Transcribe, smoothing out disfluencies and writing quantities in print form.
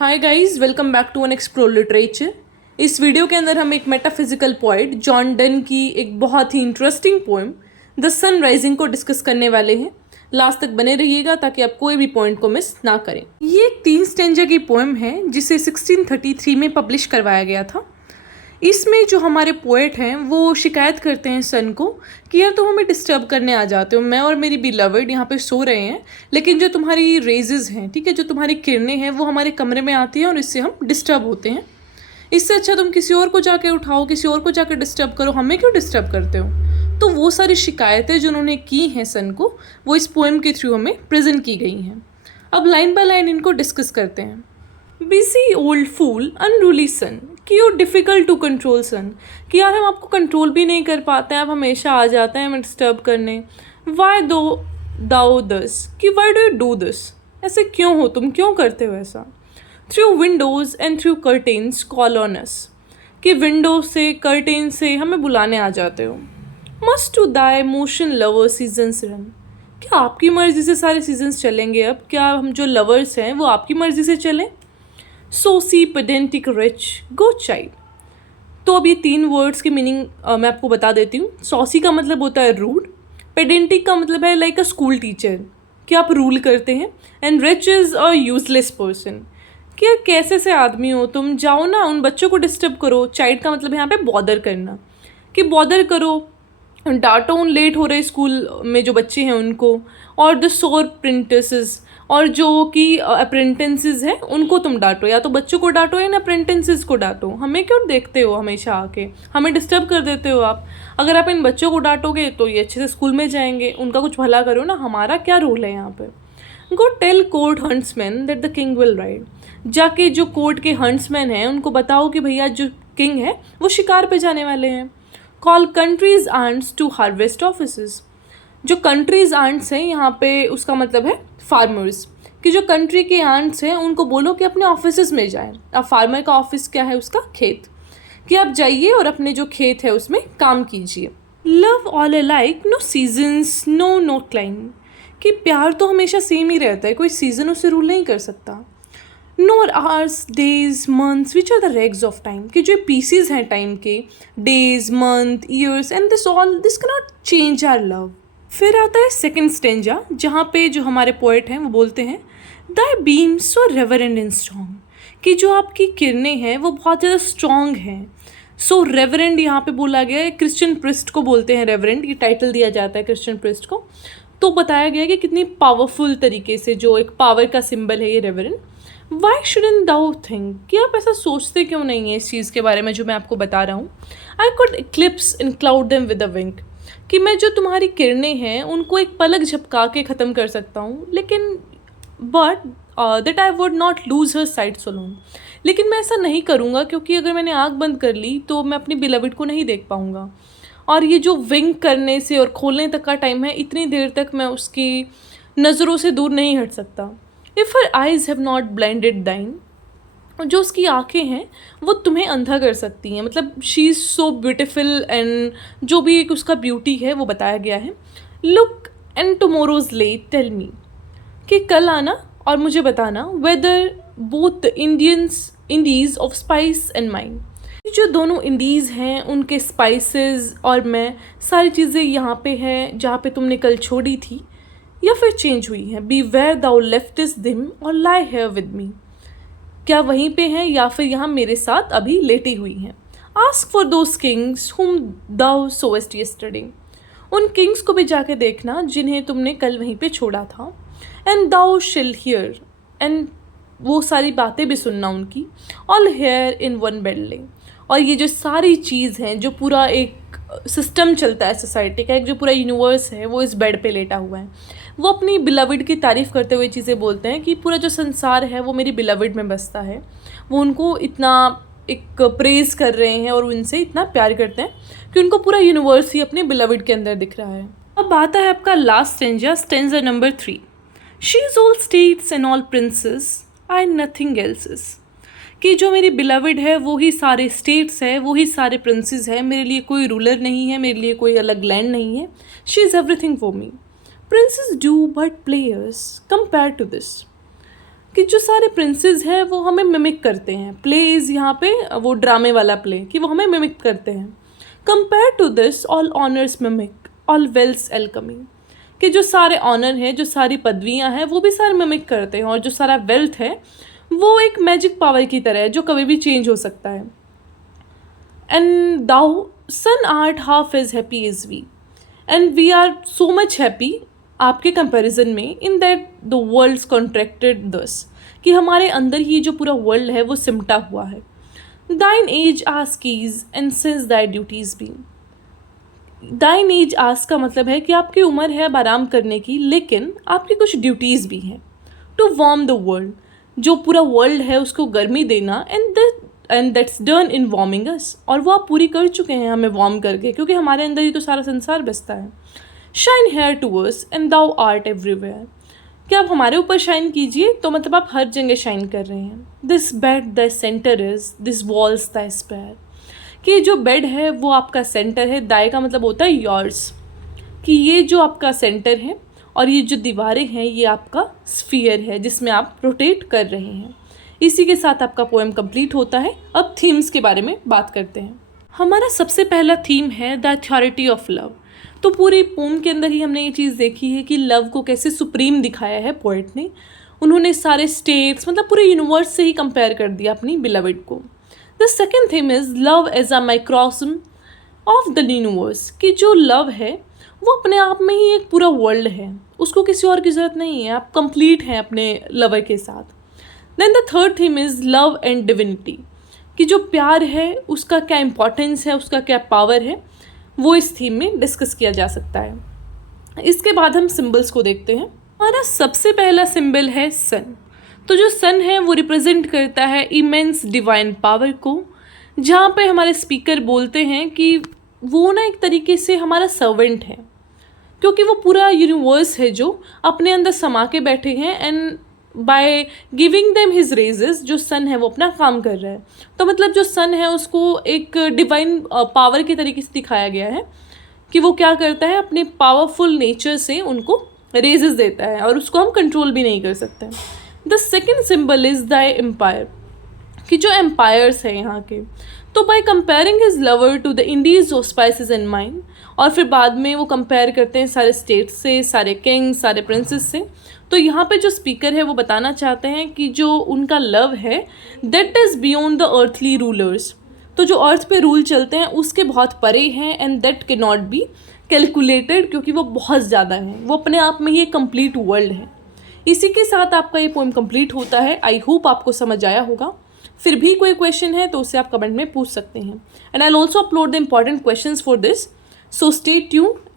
Hi guys, welcome back to an explore literature. इस video के अंदर हम एक मेटाफिजिकल पोइट जॉन डन की एक बहुत ही interesting poem the sun rising को डिस्कस करने वाले हैं। लास्ट तक बने रहिएगा ताकि आप कोई भी पॉइंट को मिस ना करें। ये एक 3 स्टेंजा की पोएम है जिसे 1633 में पब्लिश करवाया गया था। इसमें जो हमारे पोएट हैं वो शिकायत करते हैं सन को कि यार तुम हमें डिस्टर्ब करने आ जाते हो, मैं और मेरी बिलवर्ड यहाँ पे सो रहे हैं, लेकिन जो तुम्हारी रेजेस हैं, ठीक है, जो तुम्हारी किरणें हैं वो हमारे कमरे में आती हैं और इससे हम डिस्टर्ब होते हैं। इससे अच्छा तुम किसी और को जाके उठाओ, किसी और को जाके डिस्टर्ब करो, हमें क्यों डिस्टर्ब करते हो। तो वो सारी शिकायतें जो उन्होंने की हैं सन को, वो इस पोएम के थ्रू हमें प्रेजेंट की गई हैं। अब लाइन बाय लाइन इनको डिस्कस करते हैं। बिजी ओल्ड फूल अनरूली सन, कि यू डिफ़िकल्ट टू कंट्रोल सन, कि यार हम आपको कंट्रोल भी नहीं कर पाते हैं, आप हमेशा आ जाते हैं हमें डिस्टर्ब करने। वाई दो दाओ दस, कि why do you do this, ऐसे क्यों हो तुम, क्यों करते हो ऐसा। Through Windows and through curtains call on us, कि विंडो से कर्टेन से हमें बुलाने आ जाते हो। Must to thy motion lover seasons run, क्या आपकी मर्ज़ी से सारे सीजन्स चलेंगे अब, क्या हम जो लवर्स हैं वो आपकी मर्ज़ी से चलें। सोसी पेडेंटिक रिच गो चाइल्ड। तो अब ये 3 वर्ड्स की मीनिंग मैं आपको बता देती हूँ। सॉसी का मतलब होता है रूड, पेडेंटिक का मतलब है लाइक अ स्कूल टीचर, कि आप रूल करते हैं, and rich is a useless person, कि यार कैसे से आदमी हो तुम, जाओ ना उन बच्चों को डिस्टर्ब करो। चाइल्ड का मतलब यहाँ पे बॉदर करना, कि बॉदर करो, डांटो उन लेट हो रहे स्कूल में जो बच्चे हैं उनको। और द सोर प्रिंटेसेस, और जो कि अप्रेंटिसेस हैं उनको तुम डांटो, या तो बच्चों को डांटो या अप्रेंटिसेस को डांटो। हमें क्यों देखते हो हमेशा आके, हमें डिस्टर्ब कर देते हो आप। अगर आप इन बच्चों को डांटोगे तो ये अच्छे से स्कूल में जाएंगे, उनका कुछ भला करो ना, हमारा क्या रोल है यहाँ पे। Go tell court huntsman that the king will ride, जाके जो कोर्ट के हंट्समैन हैं उनको बताओ कि भैया जो किंग है वो शिकार पे जाने वाले हैं। Call countries ants to harvest offices, जो कंट्रीज आंट्स हैं यहाँ पे उसका मतलब है फार्मर्स, कि जो कंट्री के आंट्स हैं उनको बोलो कि अपने ऑफिसेस में जाएं। अब फार्मर का ऑफिस क्या है, उसका खेत, कि आप जाइए और अपने जो खेत है उसमें काम कीजिए। Love all alike no seasons no no clime, कि प्यार तो हमेशा सेम ही रहता है, कोई सीज़न उसे रूल नहीं कर सकता। Nor hours days months which are the rags of time, कि जो पीसीज हैं टाइम के, days month years and this all this cannot change our love. फिर आता है सेकंड स्टेंजा, जहाँ पे जो हमारे पोएट हैं वो बोलते हैं thy beam so reverend and strong, कि जो आपकी किरणें हैं वो बहुत ज़्यादा स्ट्रॉन्ग हैं। सो रेवरेंड यहाँ पे बोला गया है, क्रिश्चियन प्रिस्ट को बोलते हैं रेवरेंड, ये टाइटल दिया जाता है क्रिश्चियन प्रिस्ट को। तो बताया गया है कि कितनी पावरफुल तरीके से, जो एक पावर का सिंबल है ये रेवरेंड। वाई शुडन दाउ थिंक, कि आप ऐसा सोचते क्यों नहीं है इस चीज़ के बारे में जो मैं आपको बता रहा हूँ। I could eclipse in cloud them with a wink, कि मैं जो तुम्हारी किरणें हैं उनको एक पलक झपका के ख़त्म कर सकता हूँ, लेकिन but that I would not lose her site so loan, लेकिन मैं ऐसा नहीं करूँगा क्योंकि अगर मैंने आँख बंद कर ली तो मैं अपनी बिलविड को नहीं देख पाऊँगा। और ये जो विंक करने से और खोलने तक का टाइम है, इतनी देर तक मैं उसकी नज़रों से दूर नहीं हट सकता। If her eyes have not blinded दाइन, जो उसकी आँखें हैं वो तुम्हें अंधा कर सकती हैं, मतलब she is so beautiful, and जो भी एक उसका ब्यूटी है वो बताया गया है। Look and tomorrow's late tell me, कि कल आना और मुझे बताना whether both the Indies of spice and mine, जो दोनों इंडीज़ हैं उनके स्पाइसेस और मैं, सारी चीज़ें यहाँ पे हैं जहाँ पे तुमने कल छोड़ी थी या फिर चेंज हुई हैं। Be where thou left is them or lie here with me, क्या वहीं पे हैं या फिर यहाँ मेरे साथ अभी लेटी हुई हैं। आस्क फॉर दोज किंग्स हुम दाउ सोवेस्ट यस्टरडे, उन किंग्स को भी जाके देखना जिन्हें तुमने कल वहीं पे छोड़ा था। एंड दाउ शिल हियर, एंड वो सारी बातें भी सुनना उनकी। ऑल हेयर इन वन बेडलिंग, और ये जो सारी चीज़ हैं, जो पूरा एक सिस्टम चलता है सोसाइटी का, एक जो पूरा यूनिवर्स है वो इस बेड पे लेटा हुआ है। वो अपनी बिलविड की तारीफ़ करते हुए चीज़ें बोलते हैं कि पूरा जो संसार है वो मेरी बिलविड में बसता है। वो उनको इतना एक प्रेज़ कर रहे हैं और उनसे इतना प्यार करते हैं कि उनको पूरा यूनिवर्स ही अपने बिलविड के अंदर दिख रहा है। अब आता है आपका last stanza, stanza number 3। She is all states and all princess I nothing else's, कि जो मेरी बिलविड है वो ही सारे स्टेट्स है, वो ही सारे प्रिंसेस है, मेरे लिए कोई रूलर नहीं है, मेरे लिए कोई अलग लैंड नहीं है। She is everything for me, princess do but players compare to this, कि जो सारे प्रिंसेस हैं वो हमें मिमिक करते हैं। प्ले इज़ यहाँ पे वो ड्रामे वाला प्ले, कि वो हमें मिमिक करते हैं। Compare to this all honours mimic all wealth alchemy, कि जो सारे ऑनर हैं, जो सारी पदवियाँ हैं, वो भी सारे मिमिक करते हैं, और जो सारा वेल्थ है वो एक मैजिक पावर की तरह है जो कभी भी चेंज हो सकता है। And thou sun art half as happy as we, and we are so much happy आपके कंपैरिजन में, in that the world's contracted thus, कि हमारे अंदर ही जो पूरा वर्ल्ड है वो सिमटा हुआ है। Thine age asks ease and since thy duties be, thine age ask का मतलब है कि आपकी उम्र है अब आराम करने की, लेकिन आपकी कुछ ड्यूटीज़ भी हैं। टू वार्म द वर्ल्ड, जो पूरा वर्ल्ड है उसको गर्मी देना, and that's done in warming us, और वो आप पूरी कर चुके हैं हमें वार्म करके, क्योंकि हमारे अंदर ही तो सारा संसार बसता है। Shine here to us and thou art everywhere, कि आप हमारे ऊपर शाइन कीजिए, तो मतलब आप हर जगह शाइन कर रहे हैं। This bed the centre is, this walls the spare, कि जो बेड है वो आपका सेंटर है। दाएं का मतलब होता है योर्स, कि ये जो आपका सेंटर है, और ये जो दीवारें हैं ये आपका स्फीयर है जिसमें आप रोटेट कर रहे हैं। इसी के साथ आपका पोएम कंप्लीट होता है। अब थीम्स के बारे में बात करते हैं। हमारा सबसे पहला थीम है द अथॉरिटी ऑफ लव। तो पूरी पोम के अंदर ही हमने ये चीज़ देखी है कि लव को कैसे सुप्रीम दिखाया है पोएट ने। उन्होंने सारे स्टेट्स, मतलब पूरे यूनिवर्स से ही कंपेयर कर दिया अपनी बिलवड को। The second theme is love as a microcosm of the universe, कि जो लव है वो अपने आप में ही एक पूरा वर्ल्ड है, उसको किसी और की ज़रूरत नहीं है, आप कंप्लीट हैं अपने लवर के साथ। Then the third theme is love and divinity, कि जो प्यार है उसका क्या इम्पोर्टेंस है, उसका क्या पावर है, वो इस थीम में डिस्कस किया जा सकता है। इसके बाद हम सिम्बल्स को देखते हैं। हमारा सबसे पहला सिंबल है सन। तो जो सन है वो रिप्रेजेंट करता है इमेंस डिवाइन पावर को, जहाँ पे हमारे स्पीकर बोलते हैं कि वो ना एक तरीके से हमारा सर्वेंट है, क्योंकि वो पूरा यूनिवर्स है जो अपने अंदर समा के बैठे हैं, and by giving them his raises, जो सन है वो अपना काम कर रहा है। तो मतलब जो सन है उसको एक डिवाइन पावर के तरीके से दिखाया गया है कि वो क्या करता है, अपने पावरफुल नेचर से उनको रेजेस देता है, और उसको हम कंट्रोल भी नहीं कर सकते। The second symbol is the empire, कि जो एम्पायर्स हैं यहाँ के, तो by comparing his lover to the Indies of spices and mine, और फिर बाद में वो कंपेयर करते हैं सारे स्टेट्स से, सारे किंग्स, सारे प्रिंसेस से। तो यहाँ पे जो स्पीकर है वो बताना चाहते हैं कि जो उनका लव है that is beyond the earthly rulers, तो जो अर्थ पे रूल चलते हैं उसके बहुत परे हैं, and that can not be calculated, क्योंकि वो बहुत ज़्यादा है, वो अपने आप में ही एक कंप्लीट वर्ल्ड है। इसी के साथ आपका ये पोएम कंप्लीट होता है। आई होप आपको समझ आया होगा। फिर भी कोई क्वेश्चन है तो उसे आप कमेंट में पूछ सकते हैं, and I will also upload the important questions for this, so stay tuned